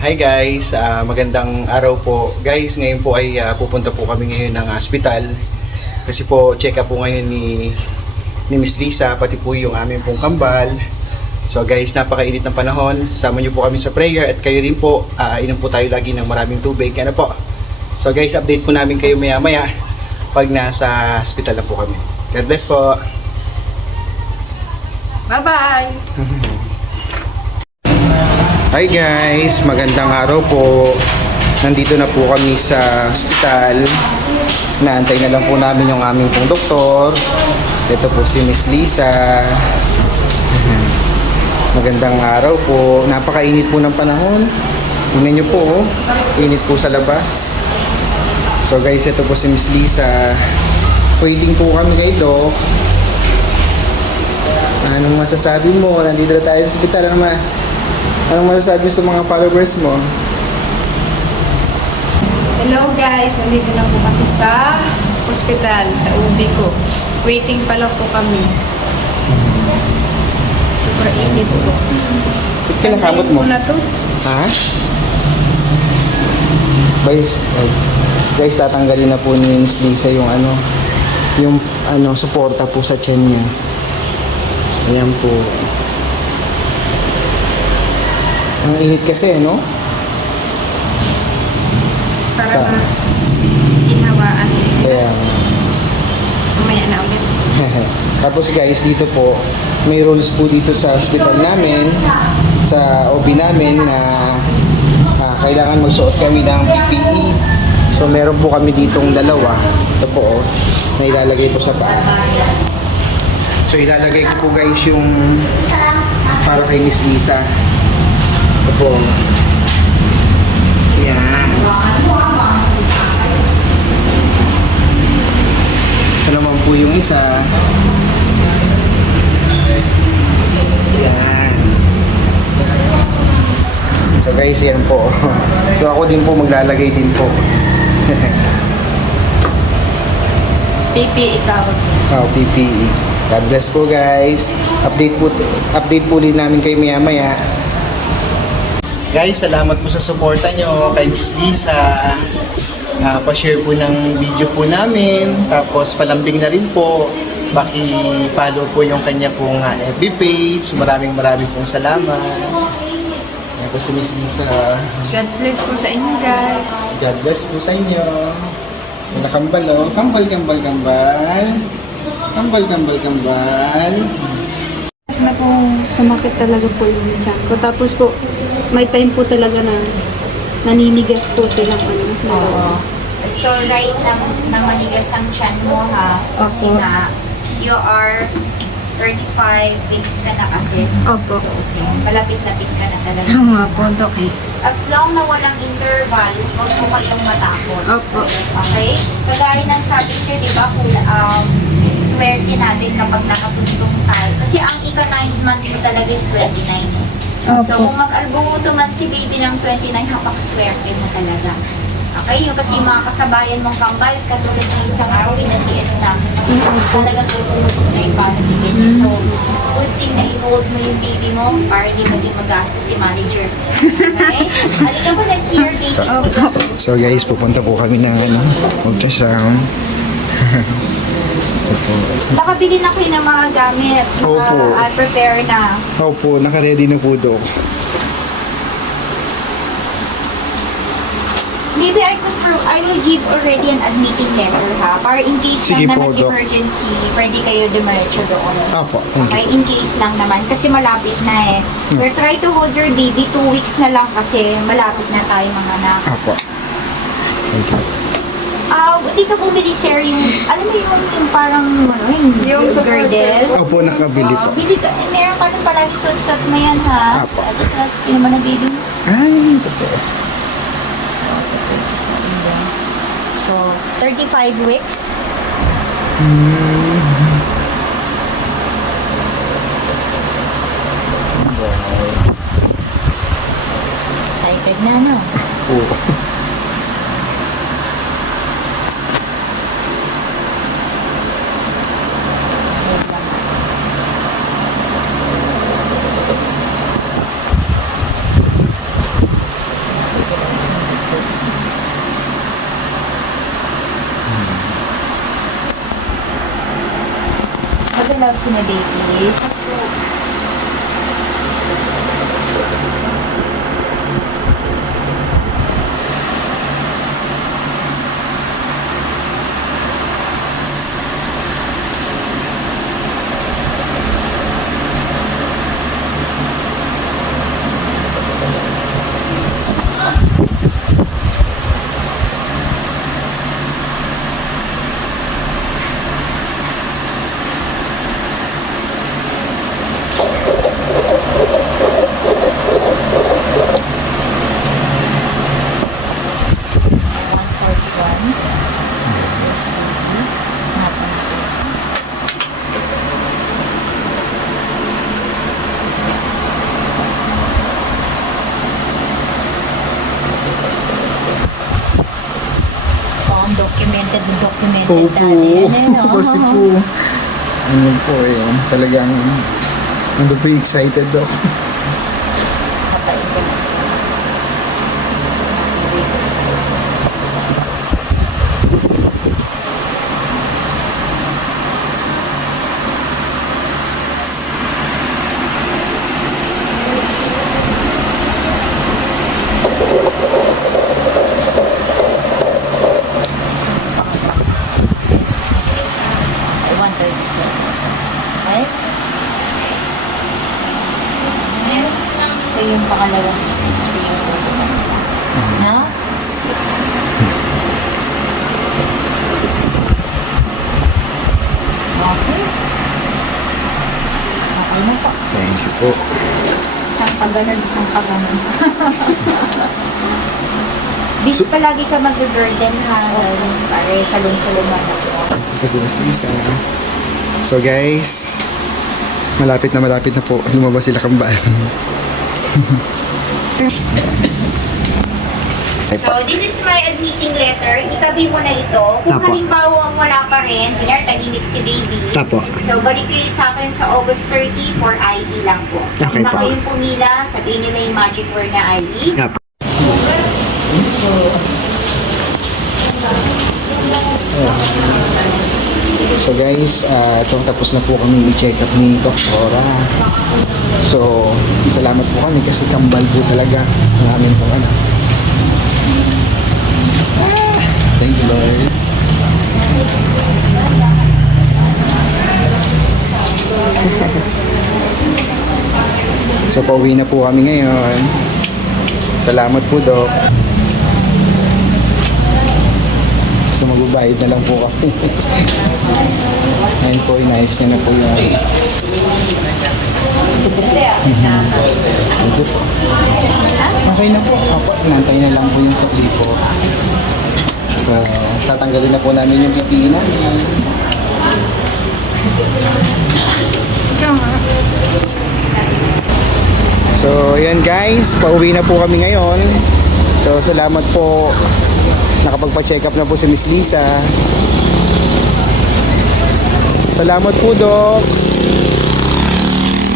Hi guys, magandang araw po. Guys, ngayon po ay pupunta po kami ngayon ng hospital kasi po check up po ngayon ni Miss Lisa, pati po yung aming pong kambal. So guys, napakainit ng panahon. Sasama niyo po kami sa prayer at kayo din po, inom po tayo lagi ng maraming tubig. Ano po? So guys, update po namin kayo maya-maya pag nasa hospital na po kami. God bless po. Bye-bye! Hi guys, magandang araw po. Nandito na po kami sa hospital. Naantay na lang po namin yung aming pong doktor. Ito po si Miss Lisa. Magandang araw po. Napakainit po ng panahon. Tingnan nyo po, oh. Init po sa labas. So guys, ito po si Miss Lisa. Waiting po kami kay Doc. Anong masasabi mo? Nandito na tayo sa hospital. Anong masasabi sa mga followers mo? Hello guys, nandito na po kami sa hospital, sa UB ko. Waiting pa lang po kami. Super init po. Ba't kinakamot mo? Na to. Ha? Guys, tatanggalin na po ni Miss Lisa yung suporta po sa tiyan niya. So, ayan po. Ang init kasi, no? Para inhawaan. Kaya, Mamaya na ulit. tapos guys, dito po, may rules po dito sa hospital namin, sa OB namin na kailangan magsuot kami ng PPE. So meron po kami ditong dalawa. Ito po, oh, na ilalagay po sa paa. So ilalagay ko po guys yung para kay Miss Lisa. Ito po. Yan. Ito naman po yung isa. Yan. So guys, yan po. So ako din po maglalagay din po. PPE tawag. Oh, PPE. God bless po guys. Update po ulit namin kayo maya-maya. Guys, salamat po sa suporta nyo kay Miss Lisa. Pa-share po ng video po namin. Tapos palambing na rin po. Paki-follow po yung kanya pong FB page. Maraming pong salamat. Yan po si Miss Lisa. God bless po sa inyo guys. God bless po sa inyo. Wala kambal, oh. Kambal. Kasi na po sumakit talaga po yung tiyan ko. Tapos po, may time po talaga na naninigas po silang Oo. So, right na manigas ang tiyan mo, ha? Kasi Opo. na, you are 35 weeks ka na kasi. Opo. Kasi palapit-lapit ka na talaga. Nga po, Dok. As long na walang interval, huwag mo kayong matakot. Opo. Okay? Kagaya ng sabi sa'yo, di ba, kung swerte natin kapag nakatugtong tayo. Kasi ang ika-9 month mo talaga is 29. So, Opo. kung mag-albumuto man si baby ng 29, hapakaswerte mo talaga. Okay? Yung kasi yung mga kasabayan mong kambal, katulad ng isang araw, na-CS na. Kasi talagang tutulog na yung family ganyan. So, good thing na i-hold mo yung baby mo para hindi maging magastos si manager. Okay? Halika po, let's see your baby. So guys, pupunta po kami ng ultrasound. Opo. Nakabili na kayo ng mga gamit. Opo. Prepare na. Opo, naka-ready na po Doc. Maybe I will give already an admitting letter, ha? Para in case Sige lang po, na Doc. emergency, pwede kayo dumiretso doon. Opo, thank Okay, you. in case lang naman. Kasi malapit na eh. We're try to hold your baby 2 weeks na lang kasi malapit na tayo mga anak. Opo. Thank you. Di ka bumili, sir, yung, alam mo yung parang, yung girdle? Opo, nakabili po. Bili ka, meron ka rin palagi suot-suot mo yan, ha? Apo. Hindi naman ang baby mo. Ay, totoo. So, 35 weeks. Excited na, no? Oo. Dalawang isang dito. Magalaw si na baby. Documented dati. Kasi po, ano po eh, talagang ano po excited ako. Okay? Ito yung pangalawang isa. No? Okay. Okay na po. Thank you po. Isang paganon, isang paganon. Bis palagi ka mag-burden ha. Para salong-salong na po. Kasi mas isa. So guys, malapit na po lumabas sila kambal. So, this is my admitting letter. Itabi mo na ito. Kung Tapo. halimbawa wala pa rin, kunyari tahimik si baby. Tapo. So, balik kayo sa akin sa August 30 for ID lang po. Okay Kung po. kayong pumila, sabihin nyo na yung magic word na ID. Yep. So guys, itong tapos na po kami i-check up ni Doktora. So, salamat po kami kasi kambal po talaga ang amin pong anak. Thank you, Lord. So, pauwi na po kami ngayon. Salamat po, Dok. So, magbabayad na lang po kami. Ayun po, inayos niya na po yan. Thank you po. Okay na po. Apo, inantay na lang po yung sakli po. Tatanggalin na po namin yung PPE namin. So, yun guys. Pauwi na po kami ngayon. So, salamat po. Nakapagpa-check up na po si Miss Lisa. Salamat po, Doc.